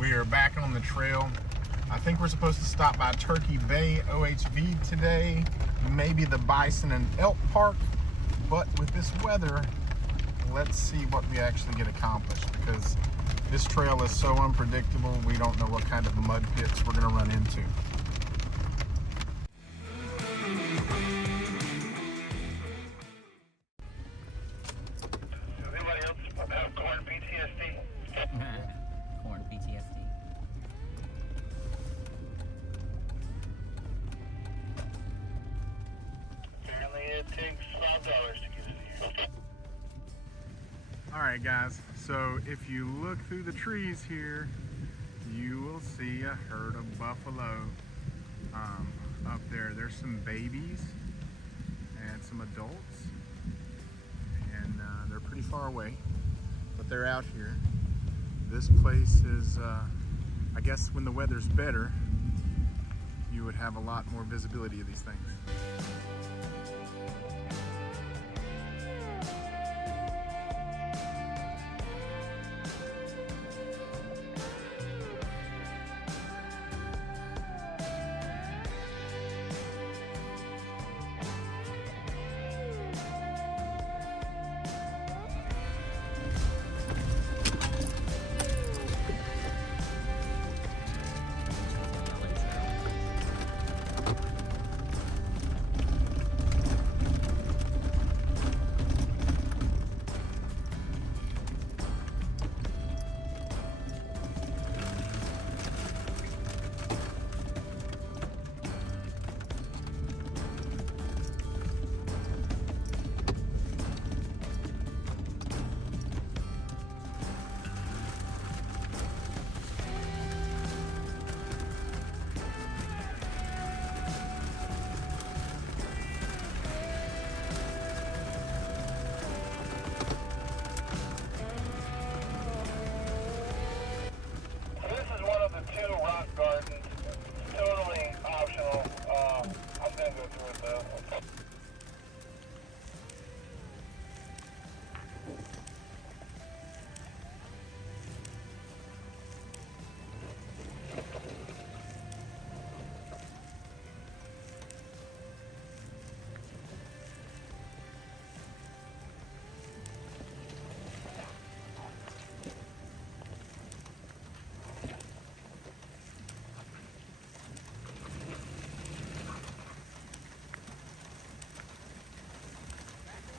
We are back on the trail. I think we're supposed to stop by Turkey Bay OHV today, maybe the Bison and Elk Park, but with this weather, let's see what we actually get accomplished, because this trail is so unpredictable. We don't know what kind of mud pits we're gonna run into. Does anybody else have corn PTSD? Corn PTSD. Apparently it takes $5 to get in here. All right, guys, so if you look through the trees here, you will see a herd of buffalo up there. There's some babies and some adults, and they're pretty far away, but they're out here. This place is, I guess when the weather's better, you would have a lot more visibility of these things. This is one of the two rock gardens. It's totally optional. I'm gonna go through it though.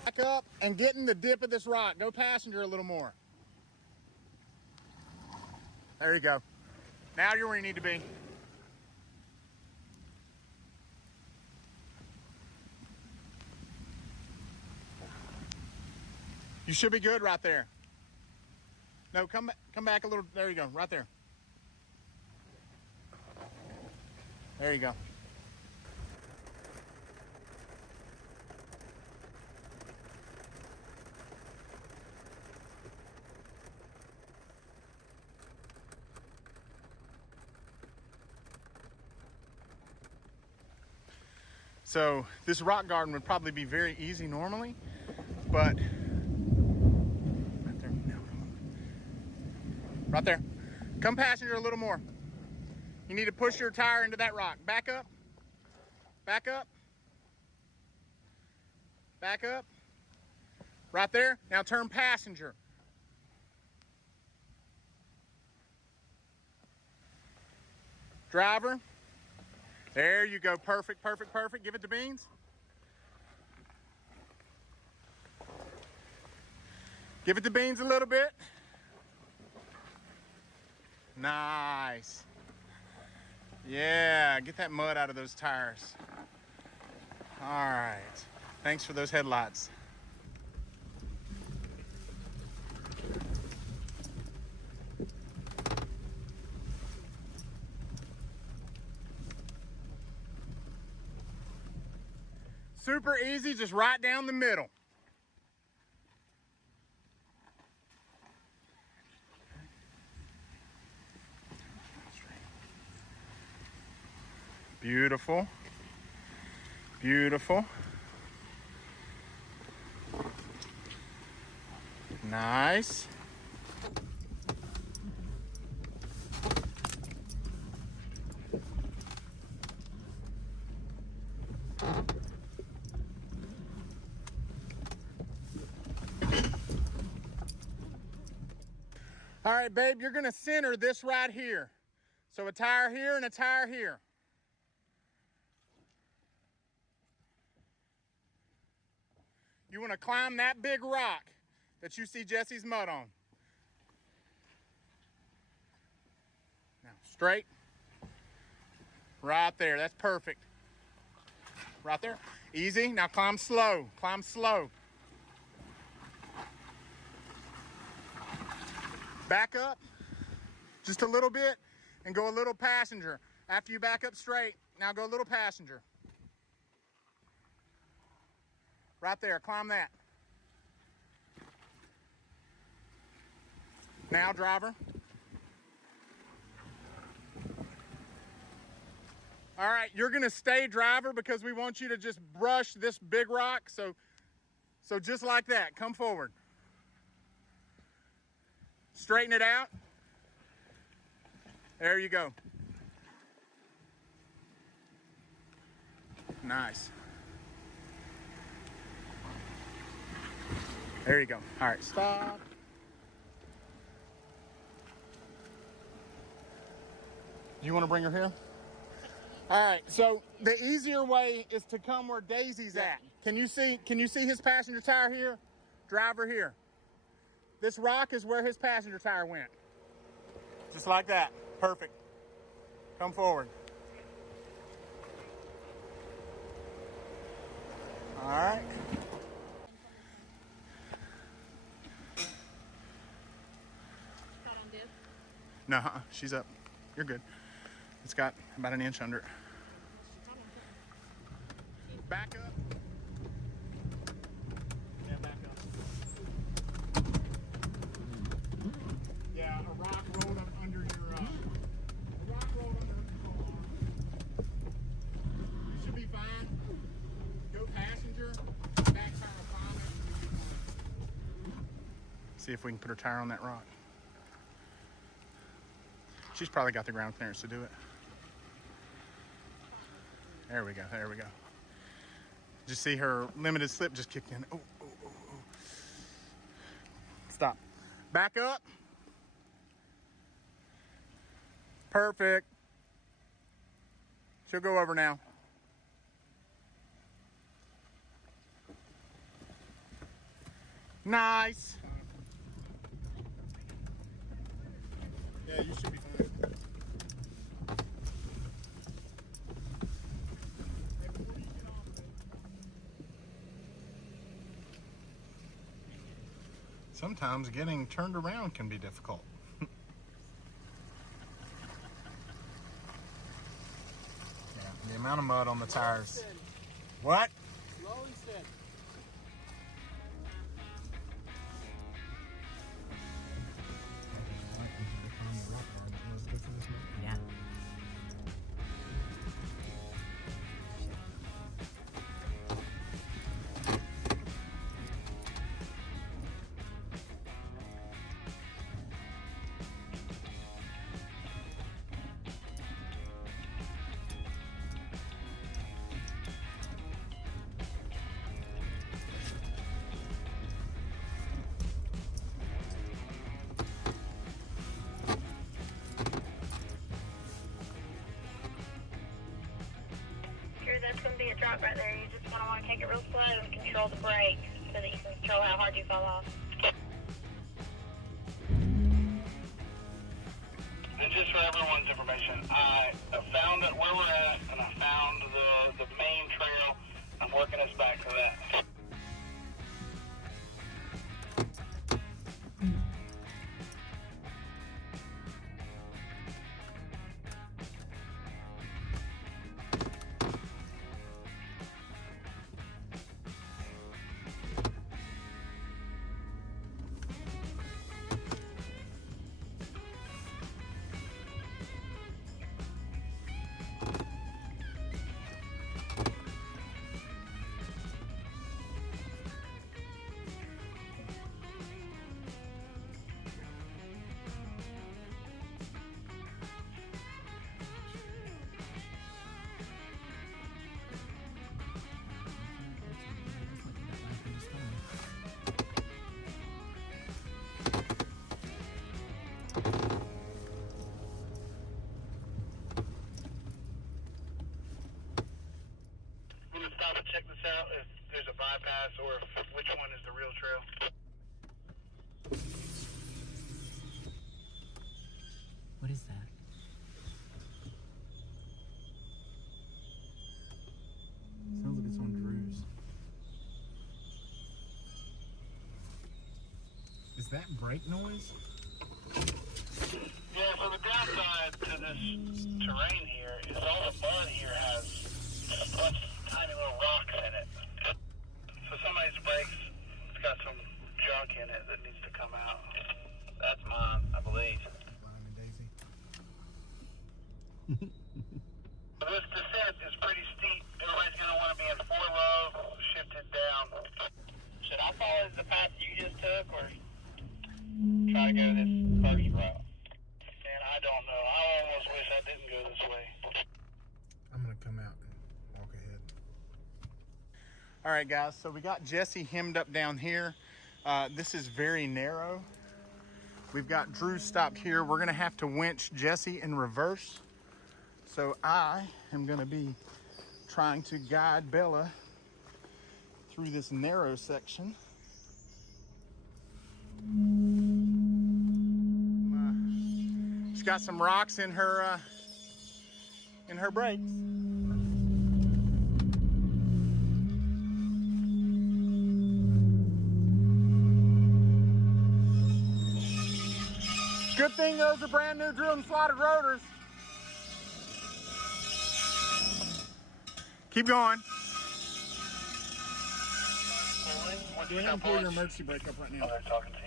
Back up and get in the dip of this rock. Go passenger a little more. There you go. Now you're where you need to be. You should be good right there. No, come back a little. There you go, right there. There you go. So this rock garden would probably be very easy normally, but right there, no. Right there. Come passenger a little more. You need to push your tire into that rock. Back up. Back up. Back up. Right there. Now turn passenger. Driver. There you go. Perfect, perfect, perfect. Give it to Beans. Give it to Beans a little bit. Nice. Yeah, get that mud out of those tires. All right. Thanks for those headlights. Super easy, just right down the middle. Beautiful. Beautiful. Nice. All right, babe, you're gonna center this right here. So a tire here and a tire here. You wanna climb that big rock that you see Jesse's mud on. Now, straight. Right there, that's perfect. Right there, easy. Now climb slow, climb slow. Back up just a little bit and go a little passenger. After you back up straight, now go a little passenger. Right there, climb that. Now driver. All right, you're gonna stay driver because we want you to just brush this big rock. So just like that, come forward. Straighten it out. There you go. Nice. There you go. All right, stop. Do you want to bring her here? All right, so the easier way is to come where Daisy's at. Can you see his passenger tire here? Driver here. This rock is where his passenger tire went. Just like that. Perfect. Come forward. All right. Got on dip? No, she's up. You're good. It's got about an inch under it. Back up. Yeah, back up. Yeah, a rock rolled up under your, a rock rolled under your arm. You should be fine. Go passenger, back tire will climb it. See if we can put her tire on that rock. She's probably got the ground clearance to do it. There we go, there we go. Just see her limited slip just kicked in. Oh, oh, oh, oh. Stop. Back up. Perfect. She'll go over now. Nice. Yeah, you should be fine. Sometimes getting turned around can be difficult. Yeah, the amount of mud on the tires. What? Slow and steady. Yeah. That's going to be a drop right there. You just want to take it real slow and control the brakes so that you can control how hard you fall off. And just for everyone's information, I found where we're at, and I found the main trail. I'm working us back to that. or which one is the real trail. What is that? Sounds like it's on Drew's. Is that brake noise? Yeah, so the downside to this terrain here is all the mud here has a bunch of tiny little rocks in it. So somebody's brakes, it's got some junk in it that needs to come out. That's mine, I believe. Lime and Daisy. So this descent is pretty steep. Everybody's going to want to be in 4 low, shifted down. Should I follow the path you just took or try to go this first route? Man, I don't know. I almost wish I didn't go this way. I'm gonna come out and walk ahead. All right, guys, so we got Jesse hemmed up down here. This is very narrow. We've got Drew stopped here. We're gonna have to winch Jesse in reverse. So I am gonna be trying to guide Bella through this narrow section. She's got some rocks in her brakes. Good thing those are brand new drill and slotted rotors. Keep going. Go ahead and pull your emergency brake up right now. Oh, they're talking to you.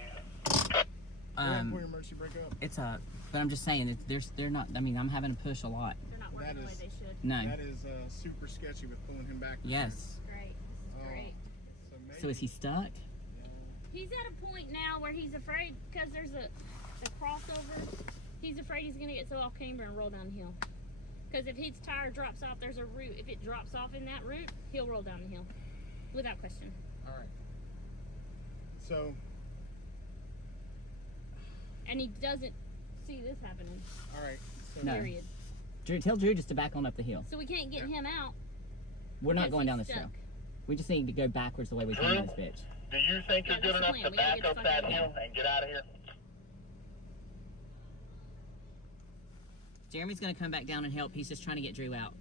Go ahead and pull your emergency brake up. It's a. But I'm just saying, they're not. I mean, I'm having to push a lot. They're not working the way they should. No. That is super sketchy with pulling him back. Yes. Great. This is great. So, maybe, So is he stuck? He's at a point now where he's afraid because there's a crossover. He's afraid he's going to get so off camber and roll down the hill. Because if his tire drops off, there's a route. If it drops off in that route, he'll roll down the hill. Without question. All right. So. And he doesn't see this happening. All right. So No. Period. Drew, tell Drew just to back on up the hill. So we can't get him out. We're not because going down he's this trail. stuck. We just need to go backwards the way we came in this bitch. Do you think you're Yeah, good that's the enough plan. to We gotta back get the up fuck that out of hill and get out of here? Jeremy's gonna come back down and help. He's just trying to get Drew out.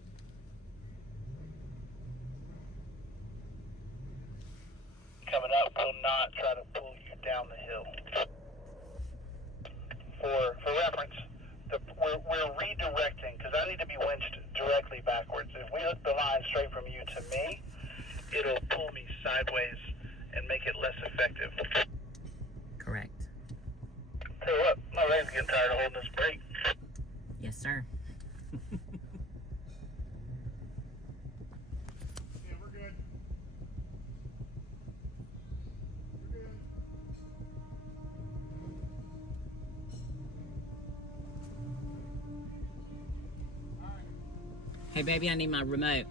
Coming up will not try to pull you down the hill. For reference, we're redirecting because I need to be winched directly backwards. If we hook the line straight from you to me, it'll pull me sideways and make it less effective. Correct. Tell you what, my leg's getting tired of holding this brake. Yes, sir. Yeah, we're good. We're good. All right. Hey, baby, I need my remote.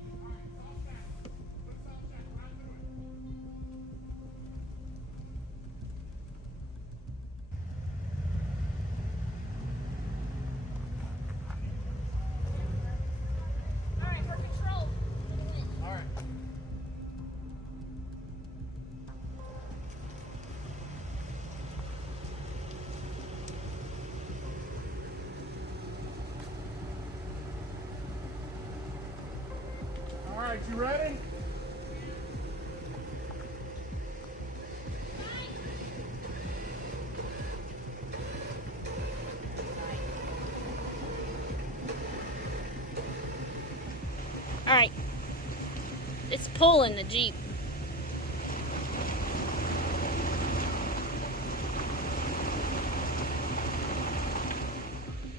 All right, for control. All right. All right, you ready? All right. It's pulling the Jeep.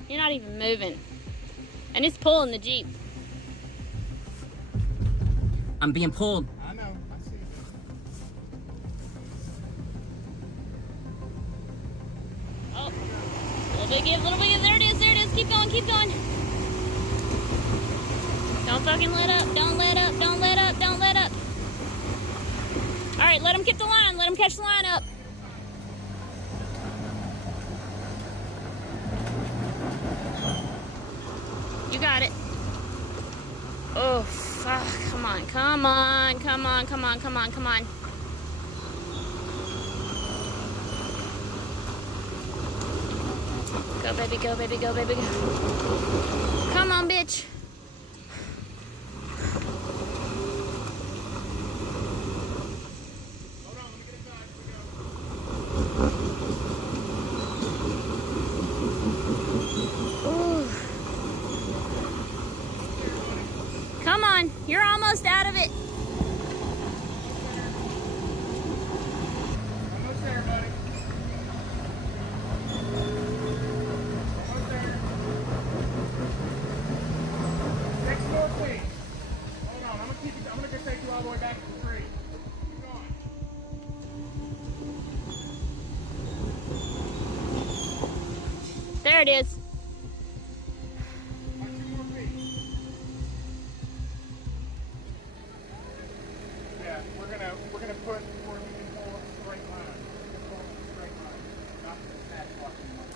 You're not even moving. And it's pulling the Jeep. I'm being pulled. I know. I see it. Oh. Little bit give, little bit give. There it is, there it is. Keep going, keep going. Don't fucking let up. Don't let up. Don't let up. Don't let up. All right, let him get the line. Let him catch the line up. You got it. Oh, fuck. Come on. Come on. Come on. Come on. Come on. Come on. baby, go, baby, go, baby, go. Come on, bitch. Hold on, let me get inside. Here we go. Ooh. Come on, you're almost out of it. Almost there, buddy. Almost there. 6 more feet. Hold on, I'm gonna just take you all the way back to the tree. Keep going. There it is. About 2 more feet. Yeah, we're gonna put where we can pull a straight line. We can pull a straight line, not the snap fucking line.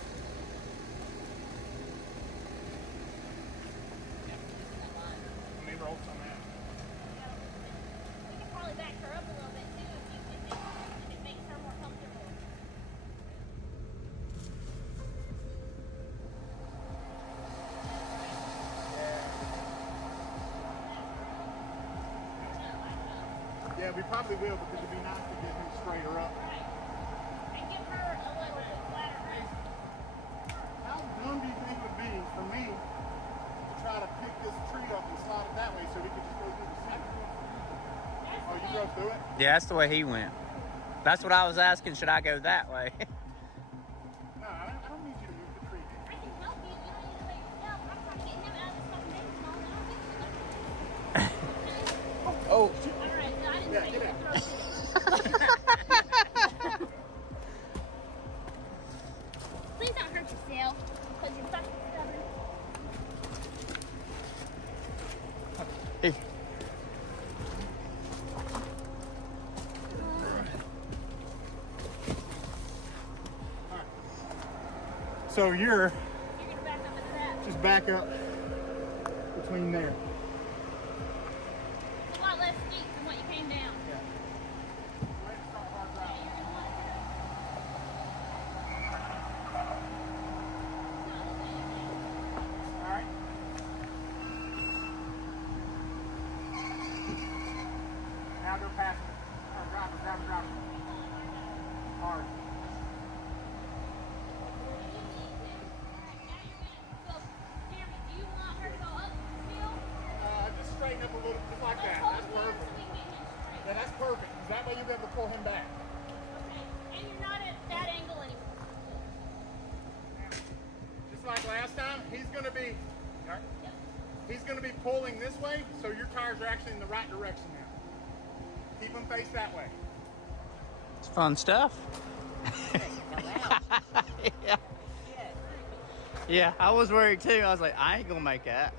Let me roll some out. We can probably back her up a little bit too if it makes her more comfortable. Yeah, we probably will because it'd be nice to get him straighter up. Right. And give her a little bit flatter rest. How dumb do you think it would be for me to try to pick this tree up and slide it that way so we could just go through the center? Oh, you drove through it? Yeah, that's the way he went. That's what I was asking. Should I go that way? No, I don't need you to move the tree. I can help you. You don't need to make help. I'm trying to get him out of this fucking base mode. I don't think Oh, all right, no, I didn't Yeah, say get you out. could throw shit. Please don't hurt yourself, because you're fucking stubborn. hey. So you're You're gonna back up into that. just back up between there. It's a lot less steep than what you came down. Yeah. Let's start hard Yeah, driving. you're gonna want All right. Now go past it. Drive. Hard. Just straighten up a little, just like that. That's perfect. Yeah, that's perfect. 'Cause that way you'll be able to pull him back. And you're not at that angle anymore. Just like last time, he's gonna be pulling this way, so your tires are actually in the right direction now. Keep them face that way. It's fun stuff. yeah. Yeah, I was worried too. I was like, I ain't gonna make that.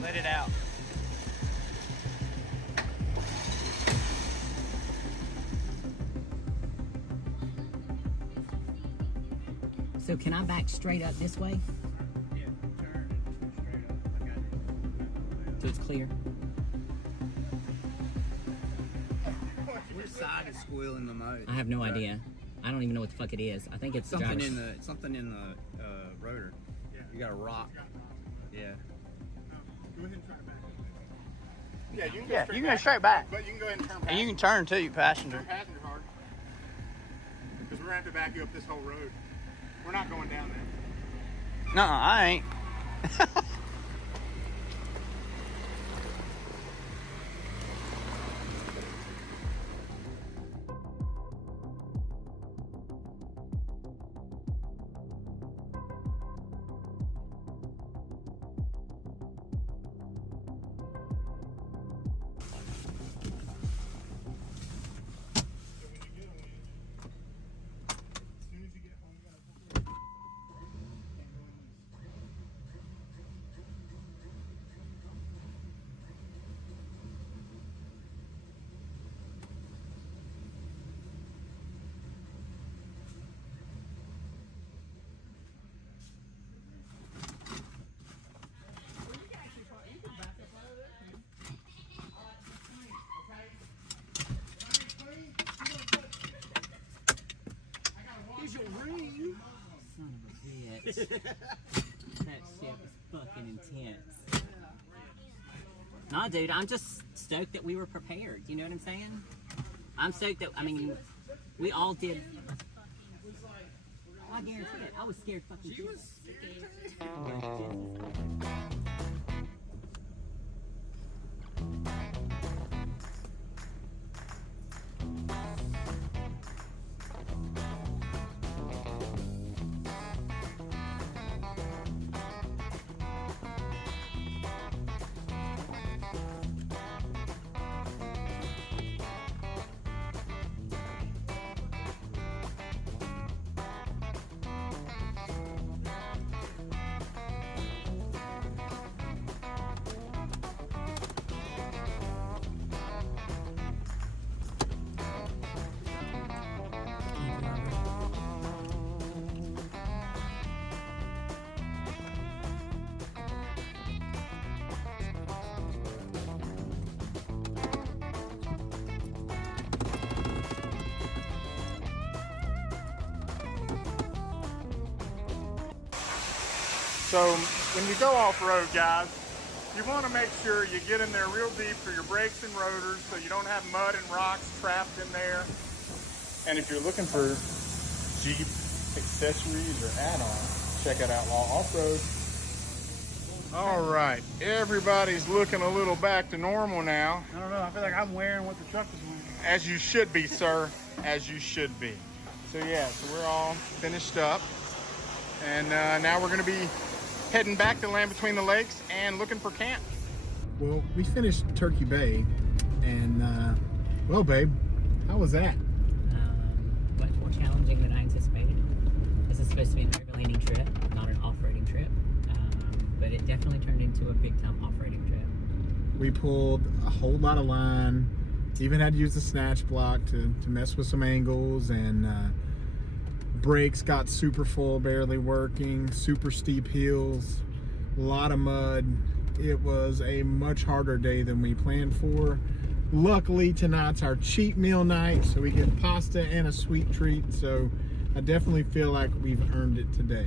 Let it out. So can I back straight up this way Yeah, turn and straight up. I got it. so it's clear? Which side is squealing the most? I have no idea. I don't even know what the fuck it is. I think it's Something Josh. in the rotor. Yeah. You got a rock. Yeah. Go ahead and try to back up. Yeah, you can go Yeah, straight you can go back, straight back. But you can go ahead and turn And passenger. you can turn too, Turn passenger. passenger hard. Because we're going to have to back you up this whole road. We're not going down there. No, I ain't. As soon as you get home, you got to pull through. Can't go in this. That shit was fucking intense. Nah, dude, I'm just stoked that we were prepared. You know what I'm saying? I'm stoked that, I mean, we all did. I guarantee it. I was scared fucking. She was So when you go off-road, guys, you want to make sure you get in there real deep for your brakes and rotors so you don't have mud and rocks trapped in there. And if you're looking for Jeep accessories or add-ons, check out Outlaw Off-Road. All right, everybody's looking a little back to normal now. I don't know. I feel like I'm wearing what the truck is wearing. As you should be, sir. As you should be. So yeah, so we're all finished up. And now we're going to be heading back to Land Between the Lakes and looking for camp. Well, we finished Turkey Bay, and well, babe, how was that? Much more challenging than I anticipated. This is supposed to be an overlanding trip, not an off-roading trip. But it definitely turned into a big-time off-roading trip. We pulled a whole lot of line, even had to use the snatch block to mess with some angles, and brakes got super full, barely working, super steep hills, a lot of mud. It was a much harder day than we planned for. Luckily, tonight's our cheat meal night, so we get pasta and a sweet treat, so I definitely feel like we've earned it today.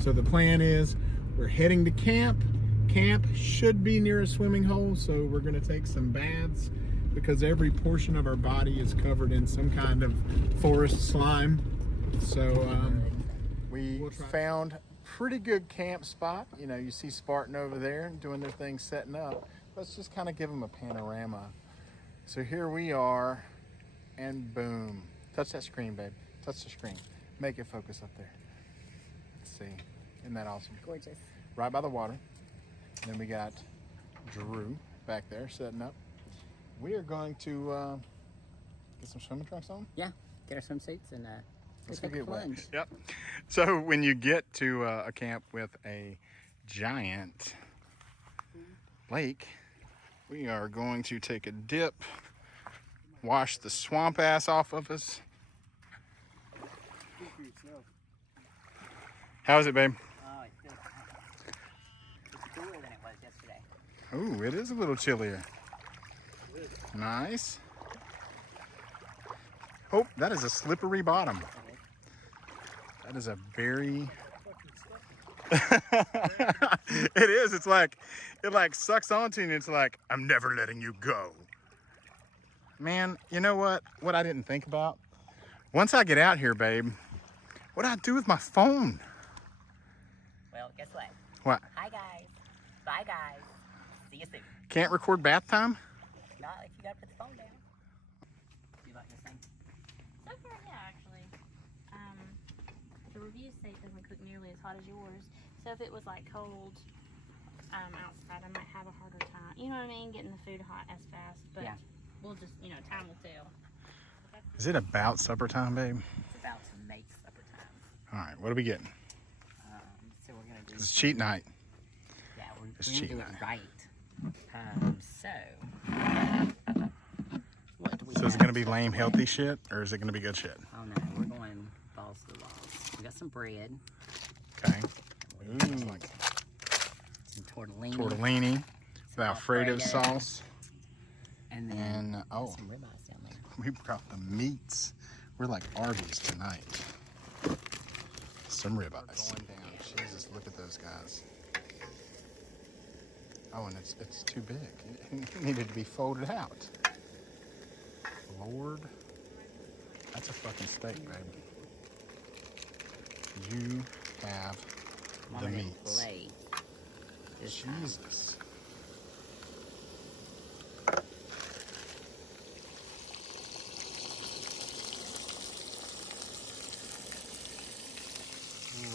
So the plan is we're heading to camp. Camp should be near a swimming hole, so we're going to take some baths because every portion of our body is covered in some kind of forest slime. So we found a pretty good camp spot. You know, you see Spartan over there doing their thing, setting up. Let's just kind of give them a panorama. So here we are, and boom. Touch that screen, babe. Touch the screen. Make it focus up there. Let's see. Isn't that awesome? Gorgeous. Right by the water. And then we got Drew back there setting up. We are going to get some swimming trunks on. Yeah, get our swimsuits and Let's take go a get wet. plunge. Yep. So when you get to a camp with a giant lake, we are going to take a dip, wash the swamp ass off of us. How is it, babe? Oh, it feels it's cooler than it was yesterday. Ooh, it is a little chillier. Nice. Oh, that is a slippery bottom. That is a very... It is. It's like, it like sucks onto you and it's like, I'm never letting you go. Man, you know what? What I didn't think about? Once I get out here, babe, what do I do with my phone? Well, guess what? What? Hi, guys. Bye, guys. See you soon. Can't record bath time? Not if you gotta put the phone down. Do you like this thing? So far, yeah, actually. The reviews say it doesn't cook nearly as hot as yours. So if it was like cold outside, I might have a harder time. You know what I mean? Getting the food hot as fast. But Yeah. we'll just, you know, time will tell. Is it about supper time, babe? It's about to make supper time. All right, what are we getting? So we're gonna do. It's cheat night. Yeah, we're It's gonna do cheating it night. right. What do we So is it have? gonna be lame, healthy shit, or is it gonna be good shit? Oh no, we're going balls to the walls. We got some bread. Okay. We got Ooh, some tortellini. tortellini with Alfredo Alfredo. sauce. And then And, oh. some ribeyes down there. We brought the meats. We're like Arby's tonight. Some ribeyes. Jesus, look at those guys. Oh, and it's too big. It needed to be folded out. Lord, that's a fucking steak, baby. You have the meats. Play. Jesus.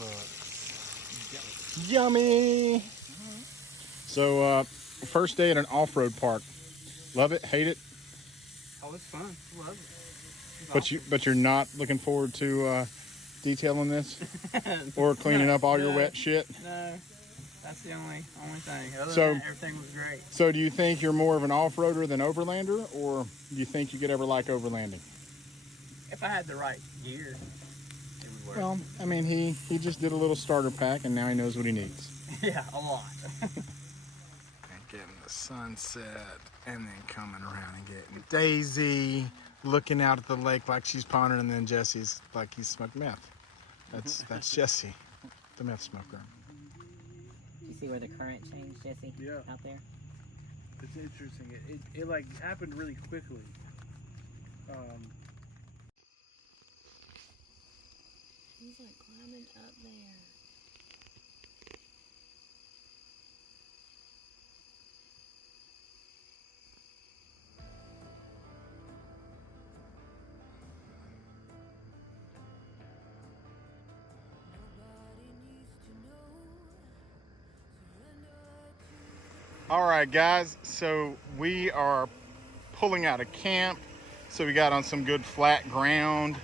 Looks yummy. So, first day at an off-road park. Love it? Hate it? Oh, it's fun. Love it. But you're not looking forward to detailing this or cleaning up all your wet shit. No, that's the only thing. Other So- than that, everything was great. So, do you think you're more of an off-roader than overlander, or do you think you could ever like overlanding? If I had the right gear, it would work. Well, I mean, he just did a little starter pack, and now he knows what he needs. Yeah, a lot. And getting the sunset, and then coming around and getting Daisy, looking out at the lake like she's pondering, and then Jesse's like he's smoked meth. That's Jesse, the meth smoker. You see where the current changed, Jesse? Yeah. Out there? It's interesting. It like happened really quickly. He's like climbing up there. All right, guys, so we are pulling out of camp. So we got on some good flat ground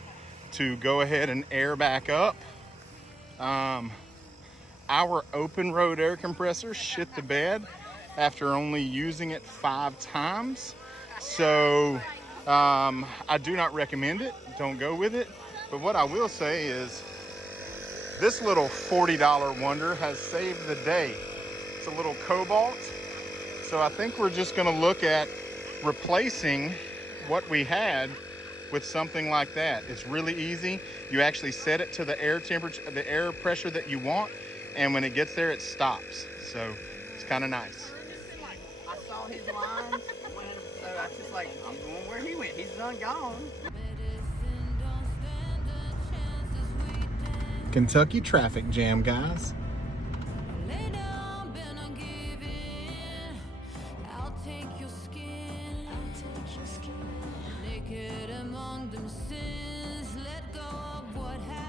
to go ahead and air back up. Our open road air compressor shit the bed after only using it 5 times. So I do not recommend it. Don't go with it. But what I will say is this little $40 wonder has saved the day. It's a little Cobalt. So I think we're just going to look at replacing what we had with something like that. It's really easy. You actually set it to the air temperature, the air pressure that you want, and when it gets there, it stops. So it's kind of nice. I saw his lines, so I was just like, I'm going where he went. He's done gone. Kentucky traffic jam, guys. Naked among them sins, let go of what happened.